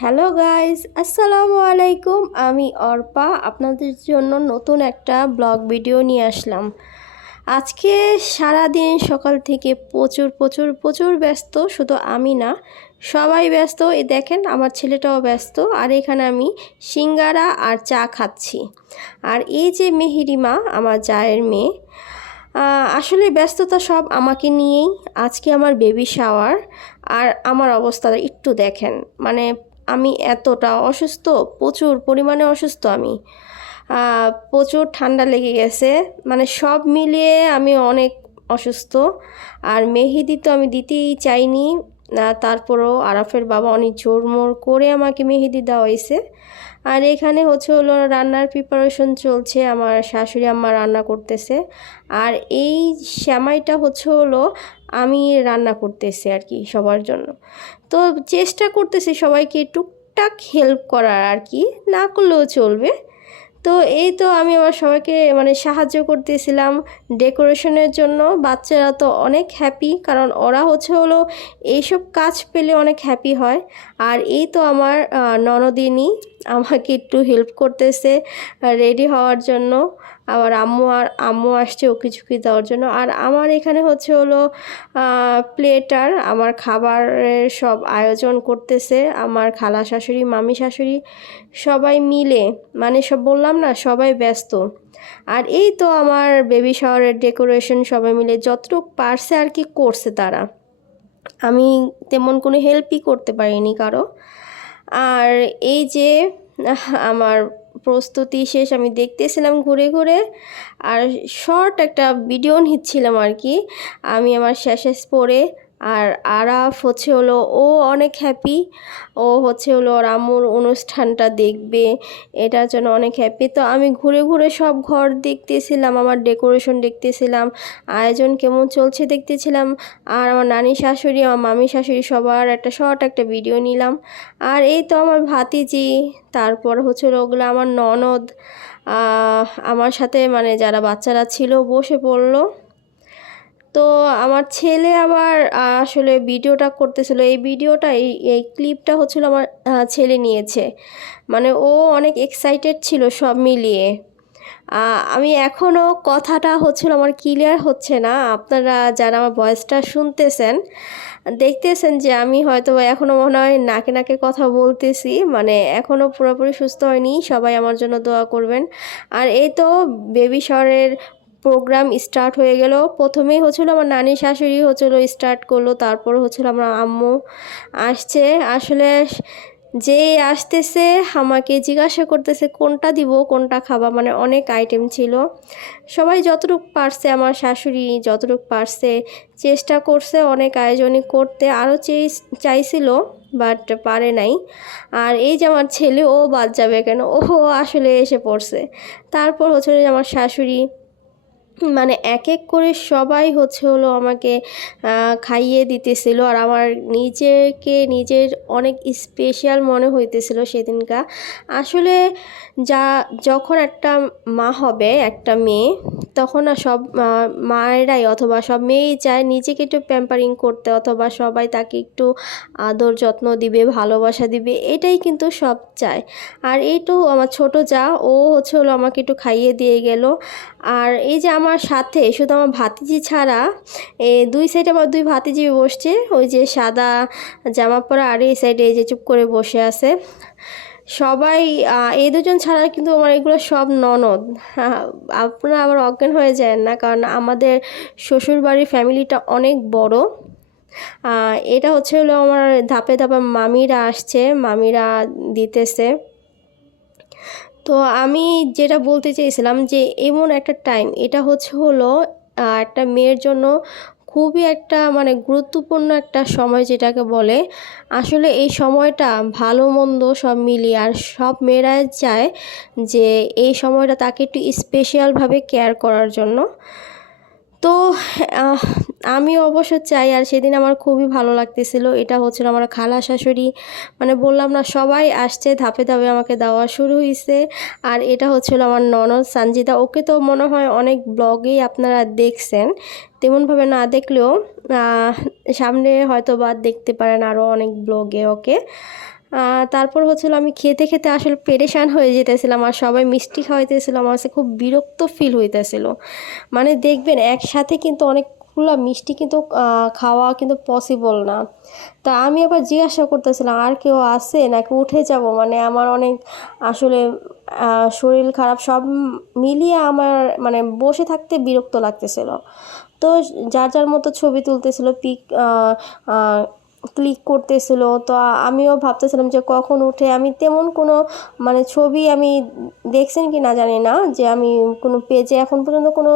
Hello guys, আসসালামু আলাইকুম। আমি অর্পা আপনাদের জন্য নতুন একটা ব্লগ ভিডিও নিয়ে আসলাম। আজকে সারাদিন সকাল থেকে প্রচুর প্রচুর প্রচুর ব্যস্ত। শুধু আমি না, সবাই ব্যস্ত। এই দেখেন আমার ছেলেটাও ব্যস্ত। আর এখানে আমি সিঙ্গারা আর চা খাচ্ছি। আর এই যে মেহেরিমা, আমার জায়ের মেয়ে, আসলে ব্যস্ততা সব আমাকে নিয়েই। আজকে আমার বেবি শাওয়ার। আর আমার অবস্থাটা একটু দেখেন, মানে আমি এতটা অসুস্থ, প্রচুর পরিমাণে অসুস্থ আমি। প্রচুর ঠান্ডা লেগে গেছে, মানে সব মিলিয়ে আমি অনেক অসুস্থ। আর মেহেদি তো আমি দিতেই চাইনি, তারপরও আরাফের বাবা অনেক জোরমোর করে আমাকে মেহেদি দেওয়া হয়েছে। আর এখানে হলো রান্নার প্রিপারেশন চলছে, আমার শাশুড়ি আম্মা রান্না করতেছে। আর এই সেমাইটা হলো আমি রান্না করতেছি আর কি সবার জন্য। তো চেষ্টা করতেছি সবাইকে টুকটাক হেল্প করার আর কি, না করলেও চলবে। তো এই তো আমি আবার সবাইকে মানে সাহায্য করতেছিলাম ডেকোরেশনের জন্য। বাচ্চারা তো অনেক হ্যাপি, কারণ ওরা হলো এইসব কাজ পেলে অনেক হ্যাপি হয়। আর এই তো আমার ননদিনী আমাকে একটু হেল্প করতেছে রেডি হওয়ার জন্য। আবার আম্মু আসছে ওকে ঝুঁকি দেওয়ার জন্য। আর আমার এখানে হলো প্লেটার আমার খাবারের সব আয়োজন করতেছে আমার খালা শাশুড়ি, মামি শাশুড়ি, সবাই মিলে। মানে সব বললাম না, সবাই ব্যস্ত। আর এই তো আমার বেবি শাওয়ারের ডেকোরেশন সবাই মিলে যতটুকু পারছে আর কি করছে তারা। আমি তেমন কোনো হেল্পই করতে পারিনি কারো। আর এই যে আমার প্রস্তুতি শেষ, আমি দেখতেছিলাম ঘুরে ঘুরে আর শর্ট একটা ভিডিও নিচ্ছিলাম আর কি। আমি আমার শেষ পরে। আর আরাফ হলো ও অনেক হ্যাপি। ও ওর আম্মুর অনুষ্ঠানটা দেখবে, এটার জন্য অনেক হ্যাপি। তো আমি ঘুরে ঘুরে সব ঘর দেখতেছিলাম, আমার ডেকোরেশন দেখতেছিলাম, আয়োজন কেমন চলছে দেখতেছিলাম। আর আমার নানি শাশুড়ি, আমার মামি শাশুড়ি সবার একটা শর্ট একটা ভিডিও নিলাম। আর এই তো আমার ভাতিজি, তারপর ওগুলো আমার ননদ, আমার সাথে মানে যারা বাচ্চারা ছিল বসে পড়লো। তো আমার ছেলে আবার আসলে ভিডিওটা করতেছিল, এই ভিডিওটা এই ক্লিপটা আমার ছেলে নিয়েছে। মানে ও অনেক এক্সাইটেড ছিল সব মিলিয়ে। আমি এখনও কথাটা আমার ক্লিয়ার হচ্ছে না। আপনারা যারা আমার ভয়েসটা শুনতেছেন দেখতেছেন যে আমি হয়তো এখনও মনে হয় নাকে নাকে কথা বলতেছি, মানে এখনও পুরোপুরি সুস্থ হয়নি। সবাই আমার জন্য দোয়া করবেন। আর এই তো বেবি শাওয়ারের প্রোগ্রাম স্টার্ট হয়ে গেল। প্রথমেই আমার নানি শাশুড়ি স্টার্ট করলো, তারপর আমার আম্মু আসছে। আসলে যে আসতেছে আমাকে জিজ্ঞাসা করতেছে কোনটা দিব, কোনটা খাবা, মানে অনেক আইটেম ছিল। সবাই যতটুকু পারছে, আমার শাশুড়ি যতটুকু পারছে চেষ্টা করছে অনেক আয়োজনই করতে, আরও চাইছিল বাট পারে নাই। আর এই যে আমার ছেলে, ও বাদ যাবে কেন, ও আসলে এসে পড়ছে। তারপর যে আমার শাশুড়ি, মানে এক এক করে সবাই আমাকে খাইয়ে দিতেছিল। আর আমার নিজের অনেক স্পেশাল মনে হইতেছিল সেদিনকা। আসলে যখন একটা মা হবে একটা মেয়ে, তখন না সব মায়েরাই অথবা সব মেয়েই চায় নিজেকে একটু প্যাম্পারিং করতে, অথবা সবাই তাকে একটু আদর যত্ন দিবে, ভালোবাসা দিবে, এটাই কিন্তু সব চায়। আর এই তো আমার ছোট যা, ও আমাকে একটু খাইয়ে দিয়ে গেল। আর এই যে আমার সাথে শুধু আমার ভাতিজি ছাড়া এই দুই সাইডে আবার দুই ভাতিজি বসছে, ওই যে সাদা জামা পরা, আর এই সাইডে এই যে চুপ করে বসে আছে সবাই। এই দুজন ছাড়া কিন্তু আমার এগুলো সব ননদ। আপনারা আবার অজ্ঞান হয়ে যায় না, কারণ আমাদের শ্বশুরবাড়ির ফ্যামিলিটা অনেক বড়। এটা হলো আমার ধাপে ধাপে মামিরা আসছে, মামিরা দিতেছে। তো আমি যেটা বলতে চেয়েছিলাম যে এমন একটা টাইম, এটা হলো একটা মেয়ের জন্য খুবই একটা মানে গুরুত্বপূর্ণ একটা সময় যেটাকে বলে। আসলে এই সময়টা ভালো মন্দ সব মিলিয়ে, আর সব মেয়েরা চায় যে এই সময়টা তাকে একটু স্পেশালভাবে কেয়ার করার জন্য। তো আহ, আমি অবশ্য চাই। আর সেদিন আমার খুবই ভালো লাগতেছিল। এটা আমার খালা শাশুড়ি, মানে বললাম না সবাই আসছে, ধাপে ধাপে আমাকে দেওয়া শুরু হয়েছে। আর এটা আমার ননদ সানজিদা, ওকে তো মনে হয় অনেক ব্লগেই আপনারা দেখছেন, তেমনভাবে না দেখলেও সামনে হয়তো বা দেখতে পারেন আরও অনেক ব্লগে ওকে। তারপর হচ্ছিল আমি খেতে খেতে আসলে পেরেশান হয়ে যেতেছিলাম, আর সবাই মিষ্টি খাওয়াইতেছিল, আমার কাছে খুব বিরক্ত ফিল হইতেছিল। মানে দেখবেন একসাথে কিন্তু অনেকগুলা মিষ্টি কিন্তু খাওয়া কিন্তু পসিবল না। তা আমি আবার জিজ্ঞাসা করতেছিলাম আর কেউ আছে নাকি উঠে যাব, মানে আমার অনেক আসলে শরীর খারাপ সব মিলিয়ে আমার মানে বসে থাকতে বিরক্ত লাগতেছিল। তো যার যার মতো ছবি তুলতেছিল, ক্লিক করতেছিল। তো আমিও ভাবতেছিলাম যে কখন উঠে, আমি তেমন কোনো মানে ছবি আমি দেখছেন কি না জানি না, যে আমি কোনো পেজে এখন পর্যন্ত কোনো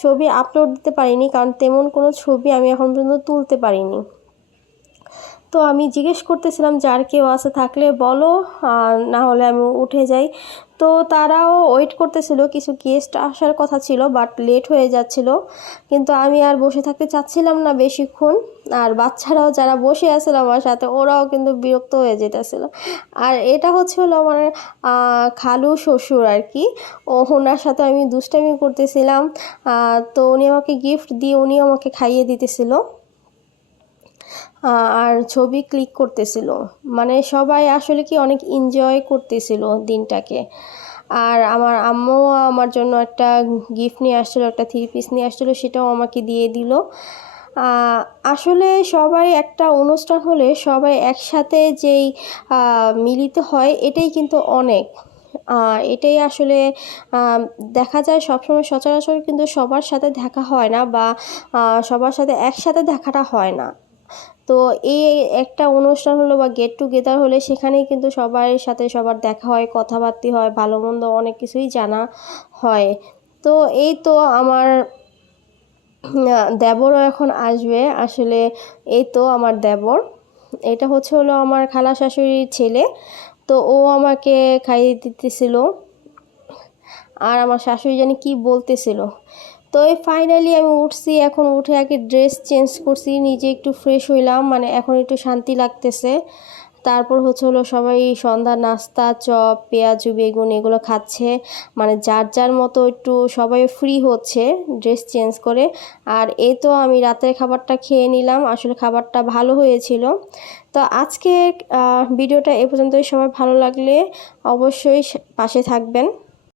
ছবি আপলোড দিতে পারিনি, কারণ তেমন কোনো ছবি আমি এখন পর্যন্ত তুলতে পারিনি। তো আমি জিজ্ঞেস করতেছিলাম যার কেউ আছে থাকলে বলো, আর না হলে আমি উঠে যাই। তো তারাও ওয়েট করতেছিল, কিছু গেস্ট আসার কথা ছিল বাট লেট হয়ে যাচ্ছিল, কিন্তু আমি আর বসে থাকতে চাচ্ছিলাম না বেশিক্ষণ। আর বাচ্চারাও যারা বসে আছিল আমার সাথে, ওরাও কিন্তু বিরক্ত হয়ে যেতেছিল। আর এটা হলো আমার খালু শ্বশুর আর কি, ওনার সাথে আমি দুষ্টামি করতেছিলাম। তো উনি আমাকে গিফট দিয়ে উনি আমাকে খাইয়ে দিতেছিল আর ছবি ক্লিক করতেছিল। মানে সবাই আসলে কি অনেক এনজয় করতেছিল দিনটাকে। আর আমার আম্মু আমার জন্য একটা গিফট নিয়ে আসছিলো, একটা 3 পিস নিয়ে আসছিলো, সেটাও আমাকে দিয়ে দিল। আসলে সবাই একটা অনুষ্ঠান হলে সবাই একসাথে যেই মিলিত হয়, এটাই কিন্তু অনেক এটাই আসলে দেখা যায় সবসময় সচরাচর কিন্তু সবার সাথে দেখা হয় না, বা সবার সাথে একসাথে দেখাটা হয় না। তো এই একটা অনুষ্ঠান হলো বা গেট টুগেদার হলে সেখানেই কিন্তু সবার সাথে সবার দেখা হয়, কথাবার্তা হয়, ভালো মন্দ অনেক কিছুই জানা হয়। তো এই তো আমার দেবরও এখন আসবে আসলে। এই তো আমার দেবর, এটা হলো আমার খালা শাশুড়ির ছেলে। তো ও আমাকে খাইয়ে দিতেছিল, আর আমার শাশুড়ি জানি কি বলতেছিল। তো এই ফাইনালি আমি উঠছি, এখন উঠে আগে ড্রেস চেঞ্জ করছি, নিজে একটু ফ্রেশ হইলাম, মানে এখন একটু শান্তি লাগতেছে। তারপর হলো সবাই সন্ধ্যা নাস্তা, চপ, পেঁয়াজু, বেগুন এগুলো খাচ্ছে, মানে যার যার মতো একটু সবাই ফ্রি হচ্ছে ড্রেস চেঞ্জ করে। আর এই তো আমি রাতের খাবারটা খেয়ে নিলাম, আসলে খাবারটা ভালো হয়েছিল। তো আজকে ভিডিওটা এ পর্যন্তই। সবাই ভালো লাগলে অবশ্যই পাশে থাকবেন।